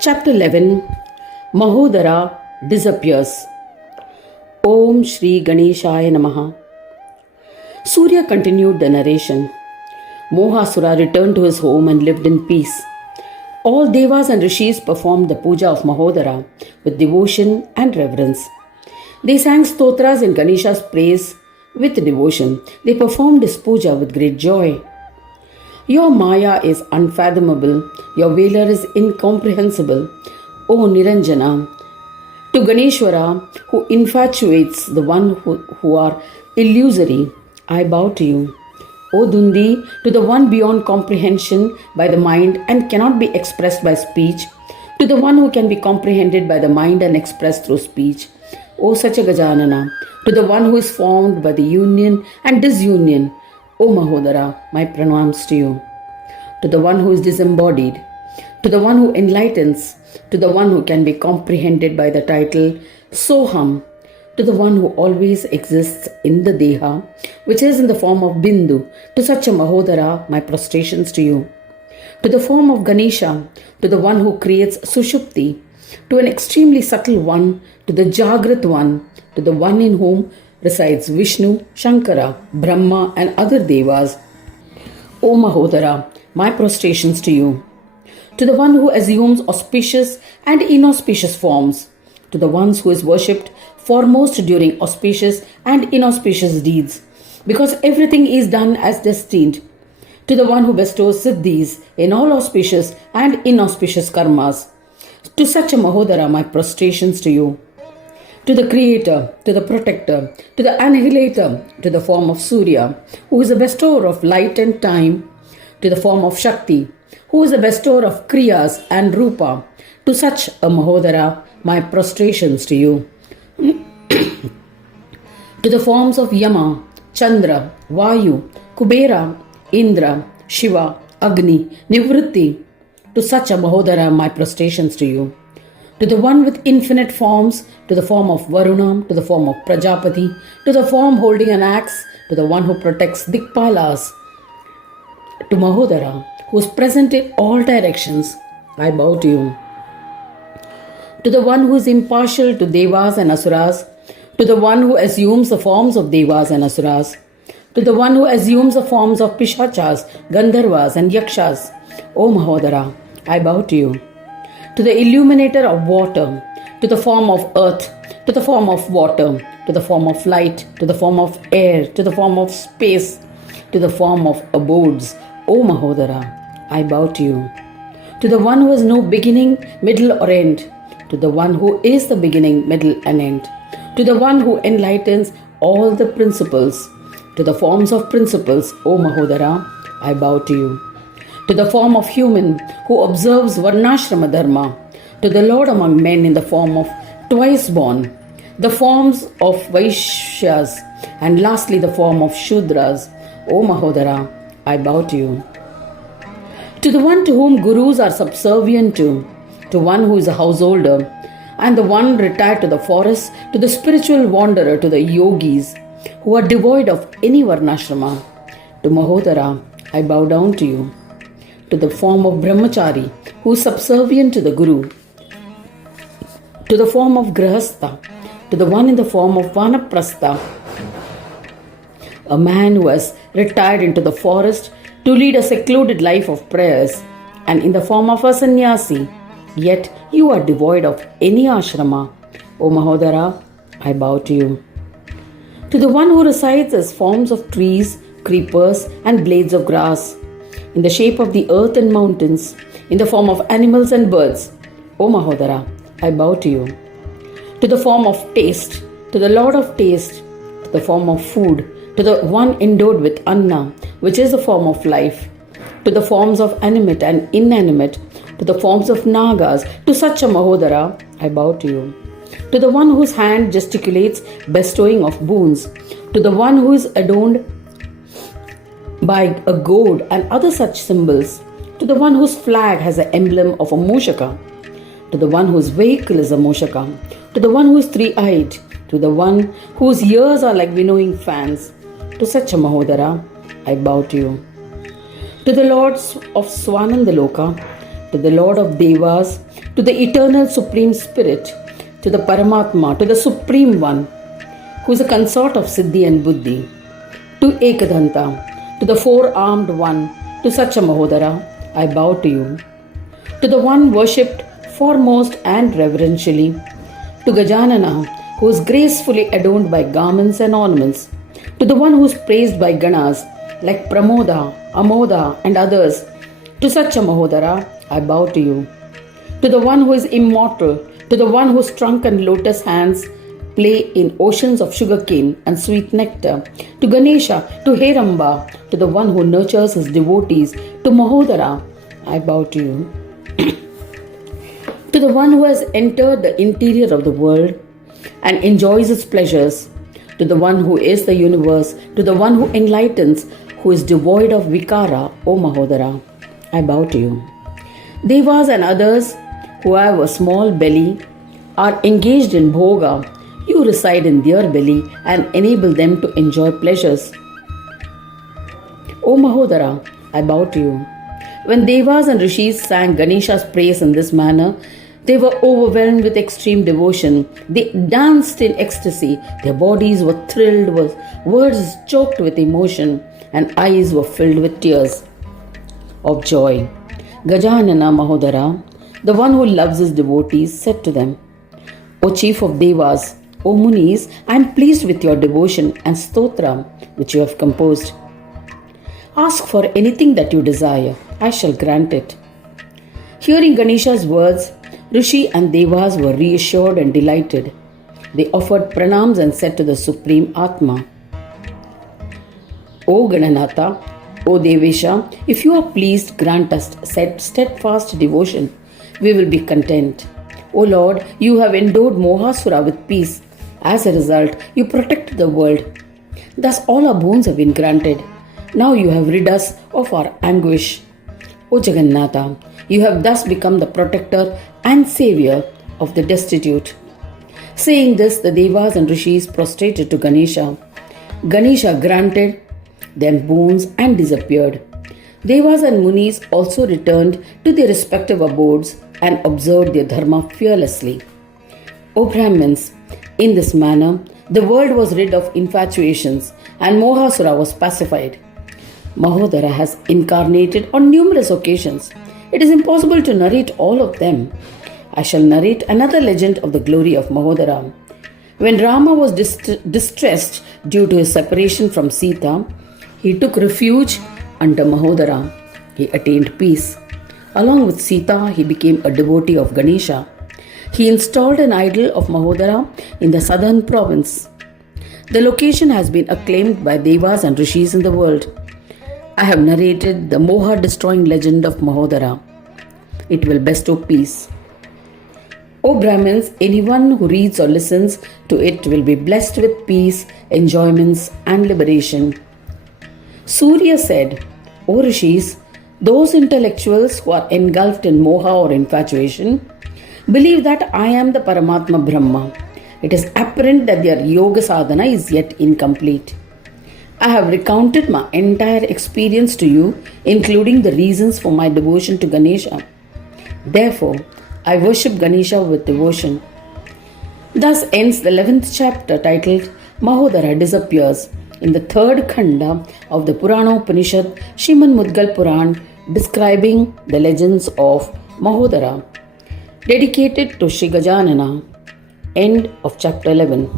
Chapter 11 Mahodara Disappears. Om Shri Ganeshaya Namaha. Surya continued the narration. Mohasura returned to his home and lived in peace. All devas and rishis performed the puja of Mahodara with devotion and reverence. They sang stotras in Ganesha's praise with devotion. They performed his puja with great joy. Your Maya is unfathomable, your Velar is incomprehensible, O Niranjana. To Ganeshwara, who infatuates the one who are illusory, I bow to you. O Dundi, to the one beyond comprehension by the mind and cannot be expressed by speech, to the one who can be comprehended by the mind and expressed through speech, O Sacha-Gajanana, to the one who is formed by the union and disunion, O Mahodara, my pranams to you. To the one who is disembodied, to the one who enlightens, to the one who can be comprehended by the title Soham, to the one who always exists in the Deha, which is in the form of Bindu, to such a Mahodara, my prostrations to you. To the form of Ganesha, to the one who creates Sushupti, to an extremely subtle one, to the Jagrat one, to the one in whom resides Vishnu, Shankara, Brahma and other devas. O Mahodara, my prostrations to you. To the one who assumes auspicious and inauspicious forms, to the ones who is worshipped foremost during auspicious and inauspicious deeds, because everything is done as destined, to the one who bestows siddhis in all auspicious and inauspicious karmas, to such a Mahodara my prostrations to you. To the Creator, to the Protector, to the Annihilator, to the form of Surya, who is a bestower of light and time, to the form of Shakti, who is a bestower of Kriyas and Rupa, to such a Mahodara, my prostrations to you. To the forms of Yama, Chandra, Vayu, Kubera, Indra, Shiva, Agni, Nivritti, to such a Mahodara, my prostrations to you. To the one with infinite forms, to the form of Varuna, to the form of Prajapati, to the form holding an axe, to the one who protects Dikpalas, to Mahodara, who is present in all directions, I bow to you. To the one who is impartial to Devas and Asuras, to the one who assumes the forms of Devas and Asuras, to the one who assumes the forms of Pishachas, Gandharvas and Yakshas, O Mahodara, I bow to you. To the illuminator of water, to the form of earth, to the form of water, to the form of light, to the form of air, to the form of space, to the form of abodes, O Mahodara, I bow to you. To the one who has no beginning, middle or end, to the one who is the beginning, middle and end, to the one who enlightens all the principles, to the forms of principles, O Mahodara, I bow to you. To the form of human who observes Varnashrama Dharma, to the Lord among men in the form of twice born, the forms of Vaishyas, and lastly the form of Shudras, O Mahodara, I bow to you. To the one to whom gurus are subservient to one who is a householder, and the one retired to the forest, to the spiritual wanderer, to the yogis who are devoid of any Varnashrama, to Mahodara, I bow down to you. To the form of Brahmachari, who is subservient to the Guru, to the form of Grahastha, to the one in the form of Vanaprastha, a man who has retired into the forest to lead a secluded life of prayers, and in the form of a sannyasi, yet you are devoid of any ashrama, O Mahodara, I bow to you. To the one who resides as forms of trees, creepers, and blades of grass, in the shape of the earth and mountains, in the form of animals and birds, O Mahodara, I bow to you. To the form of taste, to the Lord of taste, to the form of food, to the one endowed with Anna, which is the form of life, to the forms of animate and inanimate, to the forms of Nagas, to such a Mahodara, I bow to you. To the one whose hand gesticulates bestowing of boons, to the one who is adorned by a goad and other such symbols, to the one whose flag has the emblem of a Moshaka, to the one whose vehicle is a Moshaka, to the one who is three-eyed, to the one whose ears are like winnowing fans, to such a Mahodara, I bow to you. To the lords of Swanandaloka, to the Lord of Devas, to the eternal Supreme Spirit, to the Paramatma, to the Supreme One, who is a consort of Siddhi and Buddhi, to Ekadanta, to the four-armed one, to such a Mahodara, I bow to you. To the one worshipped foremost and reverentially, to Gajanana, who is gracefully adorned by garments and ornaments, to the one who is praised by Ganas like Pramoda, Amoda and others, to such a Mahodara, I bow to you. To the one who is immortal, to the one whose trunk and lotus hands play in oceans of sugarcane and sweet nectar, to Ganesha, to Heramba, to the one who nurtures his devotees, to Mahodara, I bow to you. To the one who has entered the interior of the world and enjoys its pleasures, to the one who is the universe, to the one who enlightens, who is devoid of vikara, O Mahodara, I bow to you. Devas and others who have a small belly are engaged in bhoga. You reside in their belly and enable them to enjoy pleasures. O Mahodara, I bow to you. When Devas and Rishis sang Ganesha's praise in this manner, they were overwhelmed with extreme devotion. They danced in ecstasy. Their bodies were thrilled with words choked with emotion, and eyes were filled with tears of joy. Gajanana Mahodara, the one who loves his devotees, said to them, O chief of Devas, O Munis, I am pleased with your devotion and stotra which you have composed. Ask for anything that you desire, I shall grant it. Hearing Ganesha's words, Rishi and Devas were reassured and delighted. They offered pranams and said to the Supreme Atma, O Gananatha, O Devesha, if you are pleased, grant us steadfast devotion. We will be content. O Lord, you have endowed Mohasura with peace. As a result, you protect the world. Thus all our boons have been granted. Now you have rid us of our anguish. O Jagannatha, you have thus become the protector and savior of the destitute. Saying this, the Devas and Rishis prostrated to Ganesha. Ganesha granted them boons and disappeared. Devas and Munis also returned to their respective abodes and observed their dharma fearlessly. O Brahmins, in this manner, the world was rid of infatuations and Mohasura was pacified. Mahodara has incarnated on numerous occasions. It is impossible to narrate all of them. I shall narrate another legend of the glory of Mahodara. When Rama was distressed due to his separation from Sita, he took refuge under Mahodara. He attained peace. Along with Sita, he became a devotee of Ganesha. He installed an idol of Mahodara in the southern province. The location has been acclaimed by Devas and Rishis in the world. I have narrated the Moha-destroying legend of Mahodara. It will bestow peace. O Brahmins, anyone who reads or listens to it will be blessed with peace, enjoyments and liberation. Surya said, O Rishis, those intellectuals who are engulfed in moha or infatuation believe that I am the Paramatma Brahma. It is apparent that their yoga sadhana is yet incomplete. I have recounted my entire experience to you, including the reasons for my devotion to Ganesha. Therefore, I worship Ganesha with devotion. Thus ends the 11th chapter titled Mahodara Disappears in the third khanda of the Puranopanishad Srimad Mudgal Puran describing the legends of Mahodara. Dedicated to Shri Gajanana. End of chapter 11.